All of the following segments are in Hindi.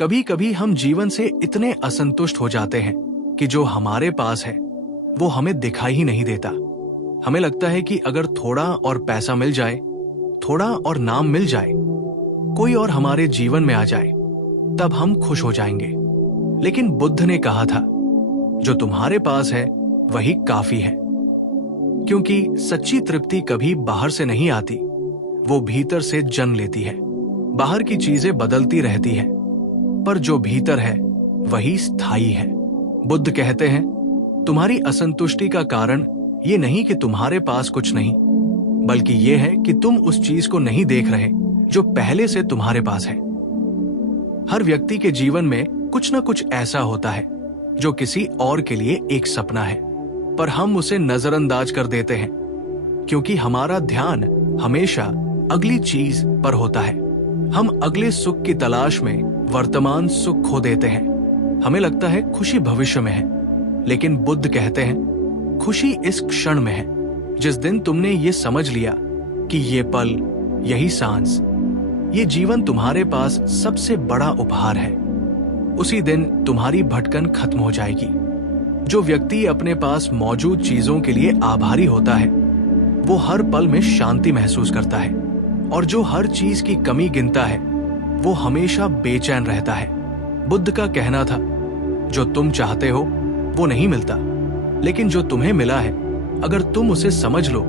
कभी कभी हम जीवन से इतने असंतुष्ट हो जाते हैं कि जो हमारे पास है वो हमें दिखाई ही नहीं देता। हमें लगता है कि अगर थोड़ा और पैसा मिल जाए, थोड़ा और नाम मिल जाए, कोई और हमारे जीवन में आ जाए, तब हम खुश हो जाएंगे। लेकिन बुद्ध ने कहा था, जो तुम्हारे पास है वही काफी है। क्योंकि सच्ची तृप्ति कभी बाहर से नहीं आती, वो भीतर से जन्म लेती है। बाहर की चीजें बदलती रहती है, पर जो भीतर है वही स्थायी है। बुद्ध कहते हैं, तुम्हारी असंतुष्टि का कारण ये नहीं कि तुम्हारे पास कुछ नहीं, बल्कि ये है कि तुम उस चीज को नहीं देख रहे जो पहले से तुम्हारे पास है। हर व्यक्ति के जीवन में कुछ न कुछ ऐसा होता है जो किसी और के लिए एक सपना है, पर हम उसे नजरअंदाज कर देते हैं क्योंकि हमारा ध्यान हमेशा अगली चीज पर होता है। हम अगले सुख की तलाश में वर्तमान सुख खो देते हैं। हमें लगता है खुशी भविष्य में है, लेकिन बुद्ध कहते हैं खुशी इस क्षण में है। जिस दिन तुमने ये समझ लिया कि ये पल, यही सांस, ये जीवन तुम्हारे पास सबसे बड़ा उपहार है, उसी दिन तुम्हारी भटकन खत्म हो जाएगी। जो व्यक्ति अपने पास मौजूद चीजों के लिए आभारी होता है वो हर पल में शांति महसूस करता है, और जो हर चीज की कमी गिनता है वो हमेशा बेचैन रहता है। बुद्ध का कहना था, जो तुम चाहते हो वो नहीं मिलता, लेकिन जो तुम्हें मिला है अगर तुम उसे समझ लो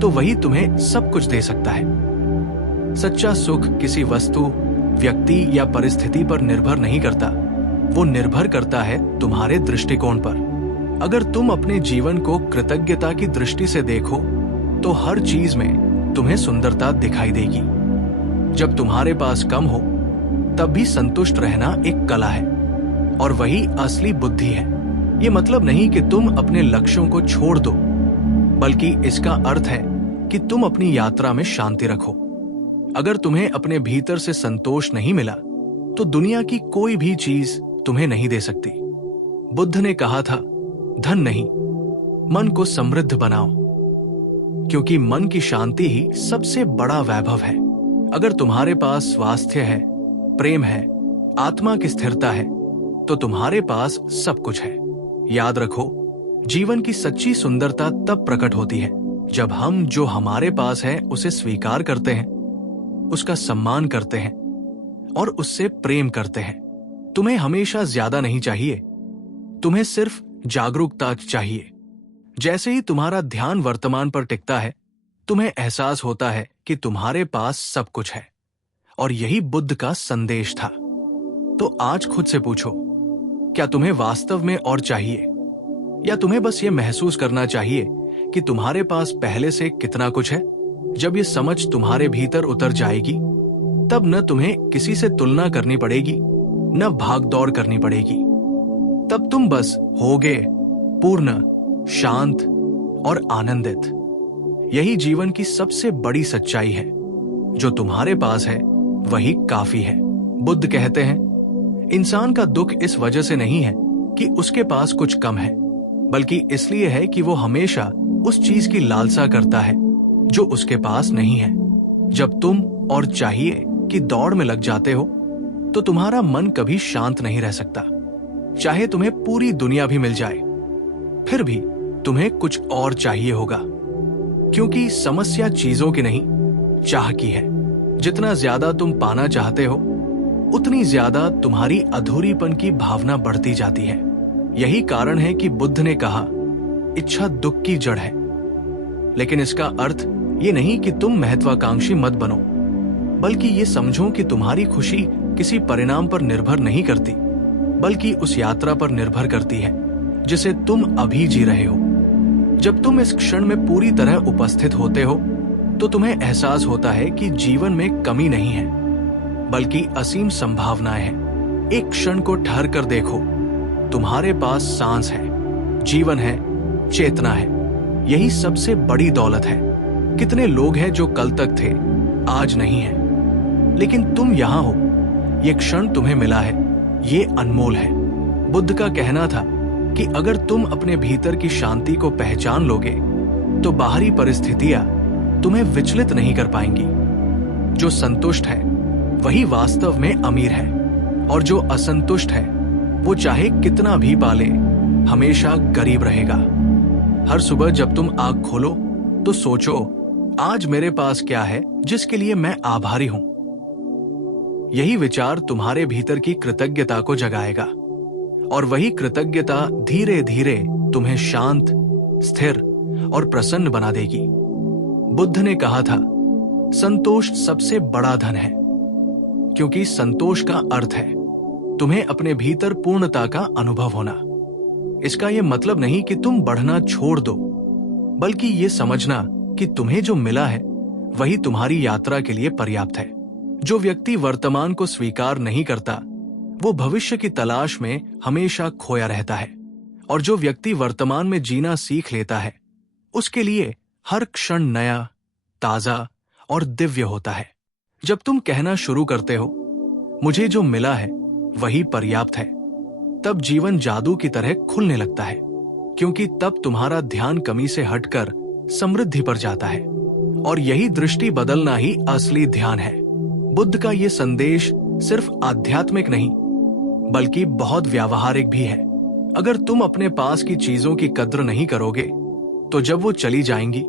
तो वही तुम्हें सब कुछ दे सकता है। सच्चा सुख किसी वस्तु, व्यक्ति या परिस्थिति पर निर्भर नहीं करता, वो निर्भर करता है तुम्हारे दृष्टिकोण पर। अगर तुम अपने जीवन को कृतज्ञता की दृष्टि से देखो तो हर चीज में तुम्हें सुंदरता दिखाई देगी। जब तुम्हारे पास कम हो तब भी संतुष्ट रहना एक कला है, और वही असली बुद्धि है। ये मतलब नहीं कि तुम अपने लक्ष्यों को छोड़ दो, बल्कि इसका अर्थ है कि तुम अपनी यात्रा में शांति रखो। अगर तुम्हें अपने भीतर से संतोष नहीं मिला तो दुनिया की कोई भी चीज तुम्हें नहीं दे सकती। बुद्ध ने कहा था, धन नहीं, मन को समृद्ध बनाओ, क्योंकि मन की शांति ही सबसे बड़ा वैभव है। अगर तुम्हारे पास स्वास्थ्य है, प्रेम है, आत्मा की स्थिरता है, तो तुम्हारे पास सब कुछ है। याद रखो, जीवन की सच्ची सुंदरता तब प्रकट होती है जब हम जो हमारे पास है उसे स्वीकार करते हैं, उसका सम्मान करते हैं और उससे प्रेम करते हैं। तुम्हें हमेशा ज्यादा नहीं चाहिए, तुम्हें सिर्फ जागरूकता चाहिए। जैसे ही तुम्हारा ध्यान वर्तमान पर टिकता है, तुम्हें एहसास होता है कि तुम्हारे पास सब कुछ है, और यही बुद्ध का संदेश था। तो आज खुद से पूछो, क्या तुम्हें वास्तव में और चाहिए, या तुम्हें बस ये महसूस करना चाहिए कि तुम्हारे पास पहले से कितना कुछ है? जब ये समझ तुम्हारे भीतर उतर जाएगी, तब न तुम्हें किसी से तुलना करनी पड़ेगी, न भागदौड़ करनी पड़ेगी। तब तुम बस होगे पूर्ण, शांत और आनंदित। यही जीवन की सबसे बड़ी सच्चाई है। जो तुम्हारे पास है वही काफी है। बुद्ध कहते हैं, इंसान का दुख इस वजह से नहीं है कि उसके पास कुछ कम है, बल्कि इसलिए है कि वो हमेशा उस चीज की लालसा करता है जो उसके पास नहीं है। जब तुम और चाहिए कि दौड़ में लग जाते हो तो तुम्हारा मन कभी शांत नहीं रह सकता। चाहे तुम्हें पूरी दुनिया भी मिल जाए, फिर भी तुम्हें कुछ और चाहिए होगा, क्योंकि समस्या चीजों की नहीं, चाह की है। जितना ज्यादा तुम पाना चाहते हो, उतनी ज्यादा तुम्हारी अधूरीपन की भावना बढ़ती जाती है। यही कारण है कि बुद्ध ने कहा, इच्छा दुख की जड़ है। लेकिन इसका अर्थ ये नहीं कि तुम महत्वाकांक्षी मत बनो, बल्कि ये समझो कि तुम्हारी खुशी किसी परिणाम पर निर्भर नहीं करती, बल्कि उस यात्रा पर निर्भर करती है जिसे तुम अभी जी रहे हो। जब तुम इस क्षण में पूरी तरह उपस्थित होते हो तो तुम्हें एहसास होता है कि जीवन में कमी नहीं है, बल्कि असीम संभावनाएं हैं। एक क्षण को ठहर कर देखो, तुम्हारे पास सांस है, जीवन है, चेतना है। यही सबसे बड़ी दौलत है। कितने लोग हैं जो कल तक थे, आज नहीं है, लेकिन तुम यहां हो। ये क्षण तुम्हें मिला है, ये अनमोल है। बुद्ध का कहना था कि अगर तुम अपने भीतर की शांति को पहचान लोगे तो बाहरी परिस्थितियां तुम्हें विचलित नहीं कर पाएंगी। जो संतुष्ट है वही वास्तव में अमीर है। और जो असंतुष्ट है वो चाहे कितना भी पाले हमेशा गरीब रहेगा। हर सुबह जब तुम आंख खोलो तो सोचो, आज मेरे पास क्या है जिसके लिए मैं आभारी हूं। यही विचार तुम्हारे भीतर की कृतज्ञता को जगाएगा और वही कृतज्ञता धीरे धीरे तुम्हें शांत, स्थिर और प्रसन्न बना देगी। बुद्ध ने कहा था, संतोष सबसे बड़ा धन है, क्योंकि संतोष का अर्थ है तुम्हें अपने भीतर पूर्णता का अनुभव होना। इसका यह मतलब नहीं कि तुम बढ़ना छोड़ दो, बल्कि ये समझना कि तुम्हें जो मिला है वही तुम्हारी यात्रा के लिए पर्याप्त है। जो व्यक्ति वर्तमान को स्वीकार नहीं करता वो भविष्य की तलाश में हमेशा खोया रहता है, और जो व्यक्ति वर्तमान में जीना सीख लेता है उसके लिए हर क्षण नया, ताजा और दिव्य होता है। जब तुम कहना शुरू करते हो, मुझे जो मिला है वही पर्याप्त है, तब जीवन जादू की तरह खुलने लगता है, क्योंकि तब तुम्हारा ध्यान कमी से हटकर समृद्धि पर जाता है, और यही दृष्टि बदलना ही असली ध्यान है। बुद्ध का ये संदेश सिर्फ आध्यात्मिक नहीं बल्कि बहुत व्यावहारिक भी है। अगर तुम अपने पास की चीजों की कद्र नहीं करोगे तो जब वो चली जाएंगी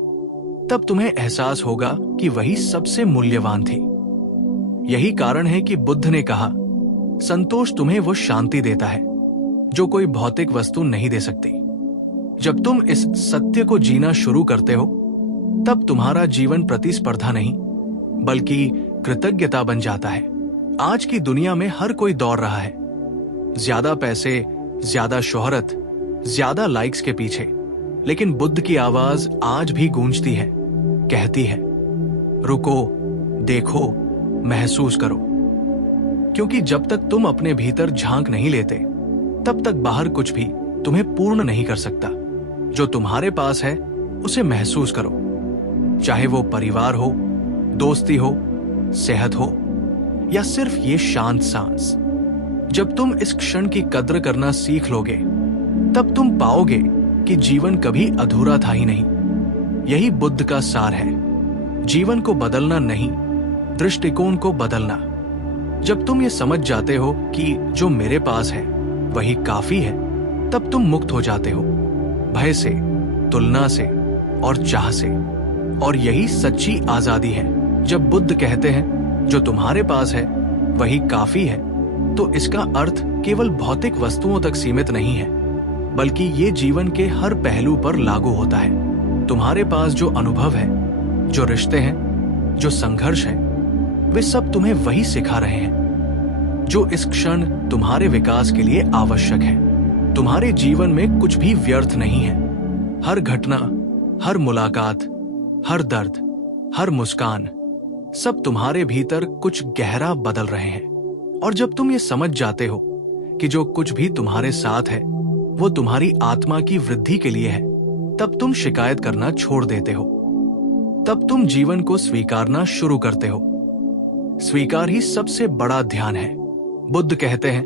तब तुम्हें एहसास होगा कि वही सबसे मूल्यवान थी। यही कारण है कि बुद्ध ने कहा, संतोष तुम्हें वो शांति देता है जो कोई भौतिक वस्तु नहीं दे सकती। जब तुम इस सत्य को जीना शुरू करते हो तब तुम्हारा जीवन प्रतिस्पर्धा नहीं बल्कि कृतज्ञता बन जाता है। आज की दुनिया में हर कोई दौड़ रहा है, ज्यादा पैसे, ज्यादा शोहरत, ज्यादा लाइक्स के पीछे, लेकिन बुद्ध की आवाज आज भी गूंजती है, कहती है, रुको, देखो, महसूस करो। क्योंकि जब तक तुम अपने भीतर झांक नहीं लेते तब तक बाहर कुछ भी तुम्हें पूर्ण नहीं कर सकता। जो तुम्हारे पास है उसे महसूस करो, चाहे वो परिवार हो, दोस्ती हो, सेहत हो या सिर्फ ये शांत सांस। जब तुम इस क्षण की कद्र करना सीख लोगे तब तुम पाओगे कि जीवन कभी अधूरा था ही नहीं। यही बुद्ध का सार है, जीवन को बदलना नहीं, दृष्टिकोण को बदलना। जब तुम ये समझ जाते हो कि जो मेरे पास है वही काफी है, तब तुम मुक्त हो जाते हो भय से, तुलना से और चाह से। और यही सच्ची आजादी है। जब बुद्ध कहते हैं जो तुम्हारे पास है वही काफी है, तो इसका अर्थ केवल भौतिक वस्तुओं तक सीमित नहीं है, बल्कि ये जीवन के हर पहलू पर लागू होता है। तुम्हारे पास जो अनुभव है, जो रिश्ते हैं, जो संघर्ष है, वे सब तुम्हें वही सिखा रहे हैं जो इस क्षण तुम्हारे विकास के लिए आवश्यक है। तुम्हारे जीवन में कुछ भी व्यर्थ नहीं है। हर घटना, हर मुलाकात, हर दर्द, हर मुस्कान, सब तुम्हारे भीतर कुछ गहरा बदल रहे हैं। और जब तुम ये समझ जाते हो कि जो कुछ भी तुम्हारे साथ है वो तुम्हारी आत्मा की वृद्धि के लिए है, तब तुम शिकायत करना छोड़ देते हो। तब तुम जीवन को स्वीकारना शुरू करते हो। स्वीकार ही सबसे बड़ा ध्यान है। बुद्ध कहते हैं,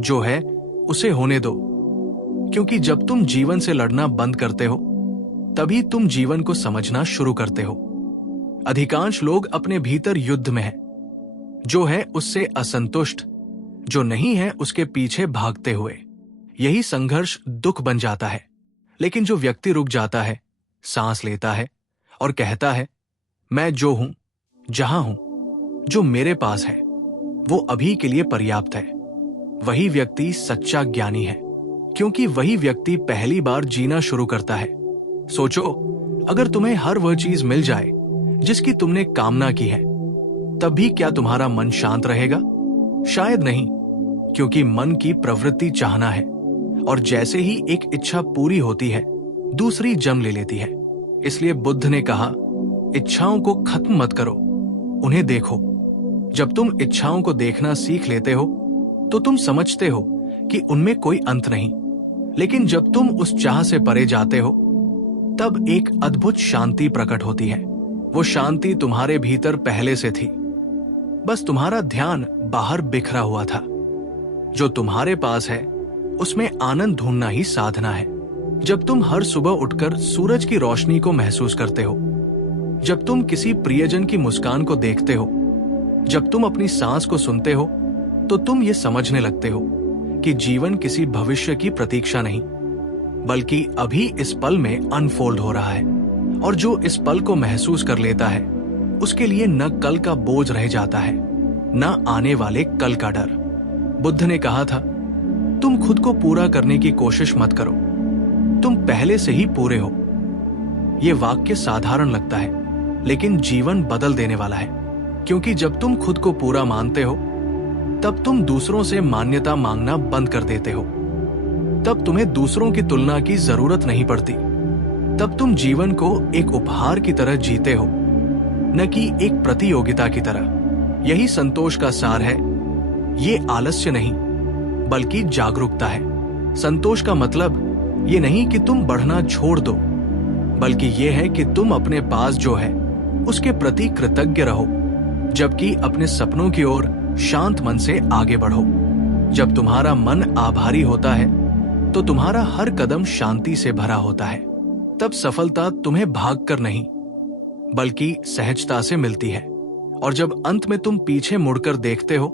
जो है उसे होने दो, क्योंकि जब तुम जीवन से लड़ना बंद करते हो तभी तुम जीवन को समझना शुरू करते हो। अधिकांश लोग अपने भीतर युद्ध में हैं, जो है उससे असंतुष्ट, जो नहीं है उसके पीछे भागते हुए। यही संघर्ष दुख बन जाता है। लेकिन जो व्यक्ति रुक जाता है, सांस लेता है और कहता है, मैं जो हूं, जहां हूं, जो मेरे पास है वो अभी के लिए पर्याप्त है, वही व्यक्ति सच्चा ज्ञानी है। क्योंकि वही व्यक्ति पहली बार जीना शुरू करता है। सोचो, अगर तुम्हें हर वह चीज मिल जाए जिसकी तुमने कामना की है, तब भी क्या तुम्हारा मन शांत रहेगा? शायद नहीं, क्योंकि मन की प्रवृत्ति चाहना है, और जैसे ही एक इच्छा पूरी होती है दूसरी जन्म ले लेती है। इसलिए बुद्ध ने कहा, इच्छाओं को खत्म मत करो, उन्हें देखो। जब तुम इच्छाओं को देखना सीख लेते हो तो तुम समझते हो कि उनमें कोई अंत नहीं। लेकिन जब तुम उस चाह से परे जाते हो तब एक अद्भुत शांति प्रकट होती है। वो शांति तुम्हारे भीतर पहले से थी, बस तुम्हारा ध्यान बाहर बिखरा हुआ था। जो तुम्हारे पास है उसमें आनंद ढूंढना ही साधना है। जब तुम हर सुबह उठकर सूरज की रोशनी को महसूस करते हो, जब तुम किसी प्रियजन की मुस्कान को देखते हो, जब तुम अपनी सांस को सुनते हो, तो तुम ये समझने लगते हो कि जीवन किसी भविष्य की प्रतीक्षा नहीं, बल्कि अभी इस पल में अनफोल्ड हो रहा है। और जो इस पल को महसूस कर लेता है, उसके लिए न कल का बोझ रह जाता है, न आने वाले कल का डर। बुद्ध ने कहा था, तुम खुद को पूरा करने की कोशिश मत करो, तुम पहले से ही पूरे हो। यह वाक्य साधारण लगता है, लेकिन जीवन बदल देने वाला है। क्योंकि जब तुम खुद को पूरा मानते हो, तब तुम दूसरों से मान्यता मांगना बंद कर देते हो। तब तुम्हें दूसरों की तुलना की जरूरत नहीं पड़ती। तब तुम जीवन को एक उपहार की तरह जीते हो, न कि एक प्रतियोगिता की तरह। यही संतोष का सार है। ये आलस्य नहीं, बल्कि जागरूकता है। संतोष का मतलब ये नहीं कि तुम बढ़ना छोड़ दो, बल्कि ये है कि तुम अपने पास जो है उसके प्रति कृतज्ञ रहो, जबकि अपने सपनों की ओर शांत मन से आगे बढ़ो। जब तुम्हारा मन आभारी होता है, तो तुम्हारा हर कदम शांति से भरा होता है। तब सफलता तुम्हें भागकर नहीं, बल्कि सहजता से मिलती है। और जब अंत में तुम पीछे मुड़कर देखते हो,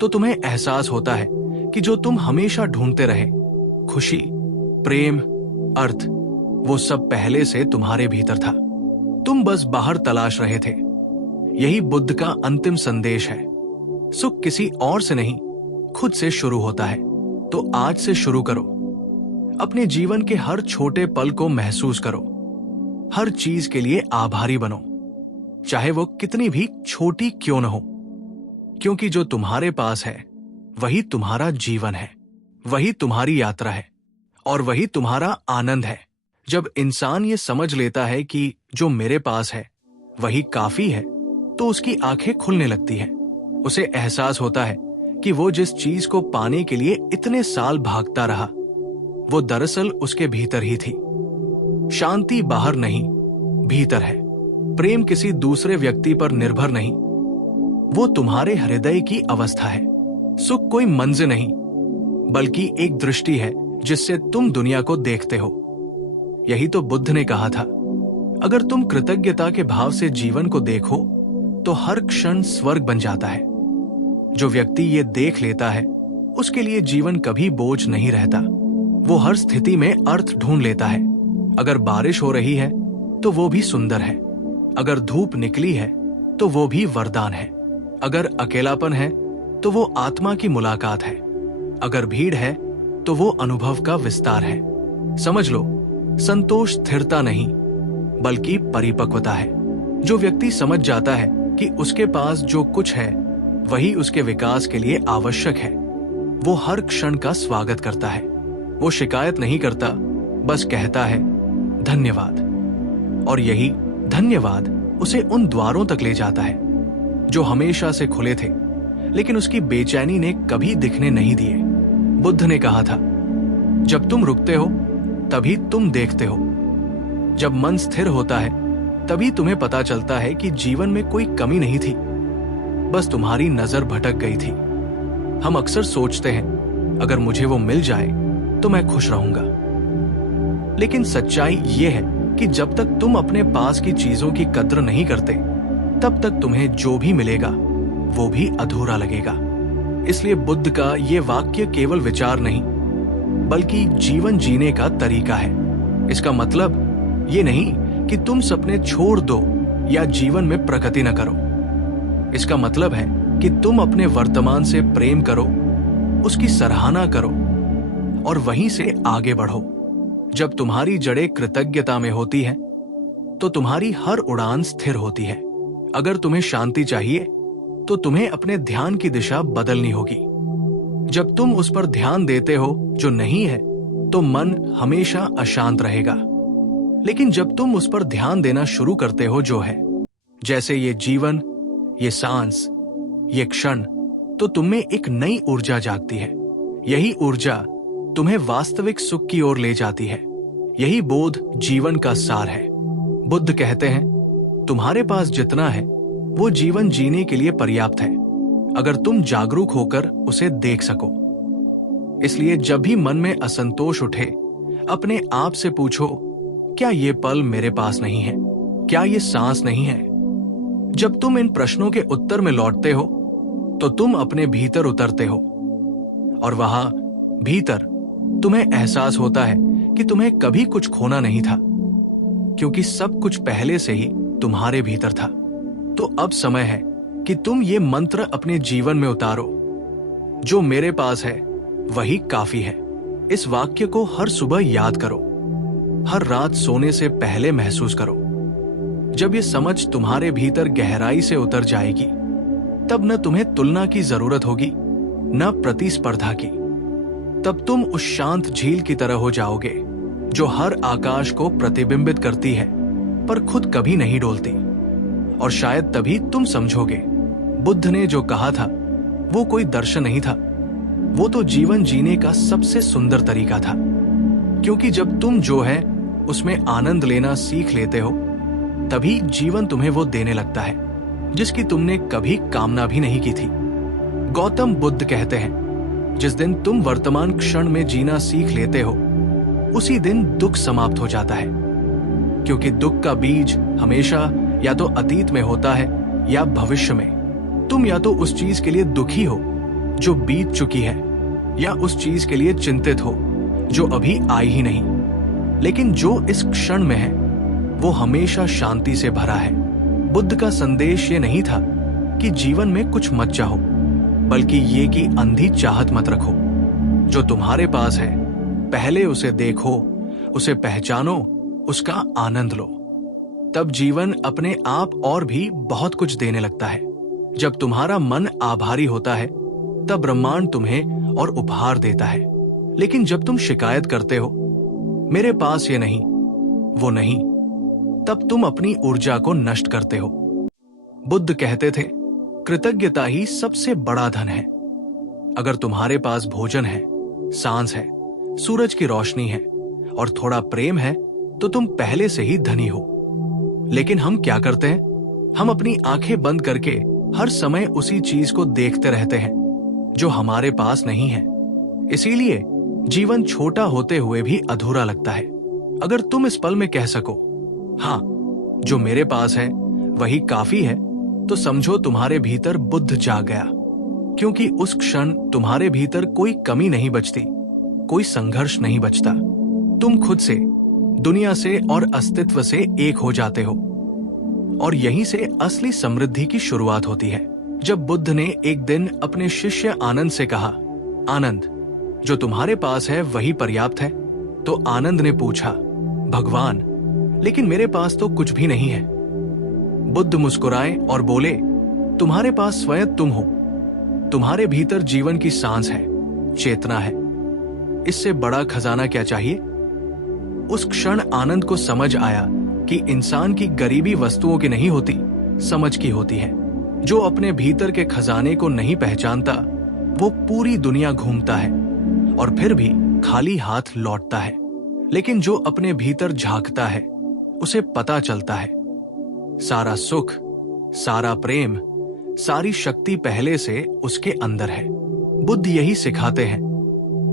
तो तुम्हें एहसास होता है कि जो तुम हमेशा ढूंढते रहे, खुशी, प्रेम, अर्थ, वो सब पहले से तुम्हारे भीतर था। तुम बस बाहर तलाश रहे थे। यही बुद्ध का अंतिम संदेश है। सुख किसी और से नहीं, खुद से शुरू होता है। तो आज से शुरू करो। अपने जीवन के हर छोटे पल को महसूस करो। हर चीज के लिए आभारी बनो, चाहे वो कितनी भी छोटी क्यों न हो। क्योंकि जो तुम्हारे पास है, वही तुम्हारा जीवन है, वही तुम्हारी यात्रा है, और वही तुम्हारा आनंद है। जब इंसान ये समझ लेता है कि जो मेरे पास है वही काफी है, तो उसकी आंखें खुलने लगती हैं। उसे एहसास होता है कि वो जिस चीज को पाने के लिए इतने साल भागता रहा, वो दरअसल उसके भीतर ही थी। शांति बाहर नहीं, भीतर है। प्रेम किसी दूसरे व्यक्ति पर निर्भर नहीं, वो तुम्हारे हृदय की अवस्था है। सुख कोई मंजिल नहीं, बल्कि एक दृष्टि है जिससे तुम दुनिया को देखते हो। यही तो बुद्ध ने कहा था, अगर तुम कृतज्ञता के भाव से जीवन को देखो, तो हर क्षण स्वर्ग बन जाता है। जो व्यक्ति ये देख लेता है, उसके लिए जीवन कभी बोझ नहीं रहता। वो हर स्थिति में अर्थ ढूंढ लेता है। अगर बारिश हो रही है, तो वो भी सुंदर है। अगर धूप निकली है, तो वो भी वरदान है। अगर अकेलापन है, तो वो आत्मा की मुलाकात है। अगर भीड़ है, तो वो अनुभव का विस्तार है। समझ लो, संतोष स्थिरता नहीं, बल्कि परिपक्वता है। जो व्यक्ति समझ जाता है कि उसके पास जो कुछ है वही उसके विकास के लिए आवश्यक है, वो हर क्षण का स्वागत करता है। वो शिकायत नहीं करता, बस कहता है धन्यवाद। और यही धन्यवाद उसे उन द्वारों तक ले जाता है जो हमेशा से खुले थे, लेकिन उसकी बेचैनी ने कभी दिखने नहीं दिए। बुद्ध ने कहा था, जब तुम रुकते हो तभी तुम देखते हो। जब मन स्थिर होता है, तभी तुम्हें पता चलता है कि जीवन में कोई कमी नहीं थी, बस तुम्हारी नजर भटक गई थी। हम अक्सर सोचते हैं, अगर मुझे वो मिल जाए तो मैं खुश रहूंगा। लेकिन सच्चाई ये है कि जब तक तुम अपने पास की चीजों की कद्र नहीं करते, तब तक तुम्हें जो भी मिलेगा वो भी अधूरा लगेगा। इसलिए बुद्ध का ये वाक्य केवल विचार नहीं, बल्कि जीवन जीने का तरीका है। इसका मतलब ये नहीं कि तुम सपने छोड़ दो या जीवन में प्रगति न करो। इसका मतलब है कि तुम अपने वर्तमान से प्रेम करो, उसकी सराहना करो और वहीं से आगे बढ़ो। जब तुम्हारी जड़ें कृतज्ञता में होती हैं, तो तुम्हारी हर उड़ान स्थिर होती है। अगर तुम्हें शांति चाहिए, तो तुम्हें अपने ध्यान की दिशा बदलनी होगी। जब तुम उस पर ध्यान देते हो जो नहीं है, तो मन हमेशा अशांत रहेगा। लेकिन जब तुम उस पर ध्यान देना शुरू करते हो जो है, जैसे ये जीवन, ये सांस, ये क्षण, तो तुम्हें एक नई ऊर्जा जागती है। यही ऊर्जा तुम्हें वास्तविक सुख की ओर ले जाती है। यही बोध जीवन का सार है। बुद्ध कहते हैं, तुम्हारे पास जितना है वो जीवन जीने के लिए पर्याप्त है, अगर तुम जागरूक होकर उसे देख सको। इसलिए जब भी मन में असंतोष उठे, अपने आप से पूछो, क्या ये पल मेरे पास नहीं है? क्या ये सांस नहीं है? जब तुम इन प्रश्नों के उत्तर में लौटते हो, तो तुम अपने भीतर उतरते हो और वहां भीतर तुम्हें एहसास होता है कि तुम्हें कभी कुछ खोना नहीं था, क्योंकि सब कुछ पहले से ही तुम्हारे भीतर था। तो अब समय है कि तुम ये मंत्र अपने जीवन में उतारो, जो मेरे पास है वही काफी है। इस वाक्य को हर सुबह याद करो, हर रात सोने से पहले महसूस करो। जब ये समझ तुम्हारे भीतर गहराई से उतर जाएगी, तब न तुम्हें तुलना की जरूरत होगी, न प्रतिस्पर्धा की। तब तुम उस शांत झील की तरह हो जाओगे जो हर आकाश को प्रतिबिंबित करती है पर खुद कभी नहीं डोलती। और शायद तभी तुम समझोगे, बुद्ध ने जो कहा था वो कोई दर्शन नहीं था, वो तो जीवन जीने का सबसे सुंदर तरीका था। क्योंकि जब तुम जो है उसमें आनंद लेना सीख लेते हो, तभी जीवन तुम्हें वो देने लगता है जिसकी तुमने कभी कामना भी नहीं की थी। गौतम बुद्ध कहते हैं, जिस दिन तुम वर्तमान क्षण में जीना सीख लेते हो, उसी दिन दुख समाप्त हो जाता है। क्योंकि दुख का बीज हमेशा या तो अतीत में होता है या भविष्य में। तुम या तो उस चीज के लिए दुखी हो जो बीत चुकी है, या उस चीज के लिए चिंतित हो जो अभी आई ही नहीं। लेकिन जो इस क्षण में है वो हमेशा शांति से भरा है। बुद्ध का संदेश ये नहीं था कि जीवन में कुछ मत चाहो, बल्कि ये कि अंधी चाहत मत रखो। जो तुम्हारे पास है पहले उसे देखो, उसे पहचानो, उसका आनंद लो। तब जीवन अपने आप और भी बहुत कुछ देने लगता है। जब तुम्हारा मन आभारी होता है, तब ब्रह्मांड तुम्हें और उपहार देता है। लेकिन जब तुम शिकायत करते हो, मेरे पास ये नहीं, वो नहीं, तब तुम अपनी ऊर्जा को नष्ट करते हो। बुद्ध कहते थे, कृतज्ञता ही सबसे बड़ा धन है। अगर तुम्हारे पास भोजन है, सांस है, सूरज की रोशनी है और थोड़ा प्रेम है, तो तुम पहले से ही धनी हो। लेकिन हम क्या करते हैं? हम अपनी आंखें बंद करके हर समय उसी चीज को देखते रहते हैं जो हमारे पास नहीं है। इसीलिए जीवन छोटा होते हुए भी अधूरा लगता है। अगर तुम इस पल में कह सको, हाँ, जो मेरे पास है वही काफी है, तो समझो तुम्हारे भीतर बुद्ध जाग गया। क्योंकि उस क्षण तुम्हारे भीतर कोई कमी नहीं बचती, कोई संघर्ष नहीं बचता। तुम खुद से, दुनिया से और अस्तित्व से एक हो जाते हो। और यहीं से असली समृद्धि की शुरुआत होती है। जब बुद्ध ने एक दिन अपने शिष्य आनंद से कहा, आनंद, जो तुम्हारे पास है वही पर्याप्त है, तो आनंद ने पूछा, भगवान, लेकिन मेरे पास तो कुछ भी नहीं है। बुद्ध मुस्कुराए और बोले, तुम्हारे पास स्वयं तुम हो। तुम्हारे भीतर जीवन की सांस है, चेतना है। इससे बड़ा खजाना क्या चाहिए? उस क्षण आनंद को समझ आया कि इंसान की गरीबी वस्तुओं की नहीं होती, समझ की होती है। जो अपने भीतर के खजाने को नहीं पहचानता, वो पूरी दुनिया घूमता है और फिर भी खाली हाथ लौटता है। लेकिन जो अपने भीतर झांकता है, उसे पता चलता है, सारा सुख, सारा प्रेम, सारी शक्ति पहले से उसके अंदर है। बुद्ध यही सिखाते हैं,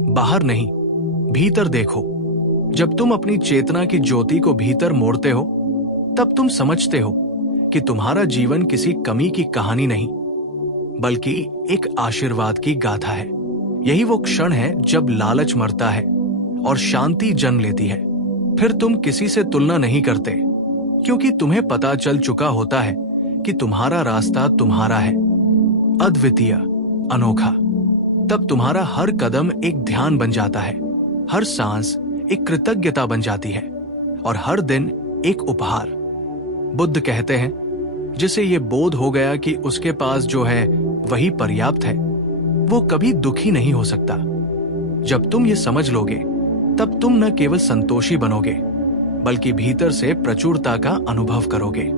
बाहर नहीं, भीतर देखो। जब तुम अपनी चेतना की ज्योति को भीतर मोड़ते हो, तब तुम समझते हो कि तुम्हारा जीवन किसी कमी की कहानी नहीं, बल्कि एक आशीर्वाद की गाथा है। यही वो क्षण है जब लालच मरता है और शांति जन्म लेती है। फिर तुम किसी से तुलना नहीं करते, क्योंकि तुम्हें पता चल चुका होता है कि तुम्हारा रास्ता तुम्हारा है, अद्वितीय, अनोखा। तब तुम्हारा हर कदम एक ध्यान बन जाता है, हर सांस एक कृतज्ञता बन जाती है और हर दिन एक उपहार। बुद्ध कहते हैं, जिसे ये बोध हो गया कि उसके पास जो है वही पर्याप्त है, वो कभी दुखी नहीं हो सकता। जब तुम ये समझ लोगे, तब तुम न केवल संतोषी बनोगे, बल्कि भीतर से प्रचुरता का अनुभव करोगे।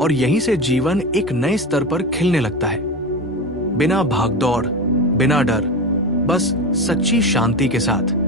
और यहीं से जीवन एक नए स्तर पर खिलने लगता है, बिना भागदौड़, बिना डर, बस सच्ची शांति के साथ।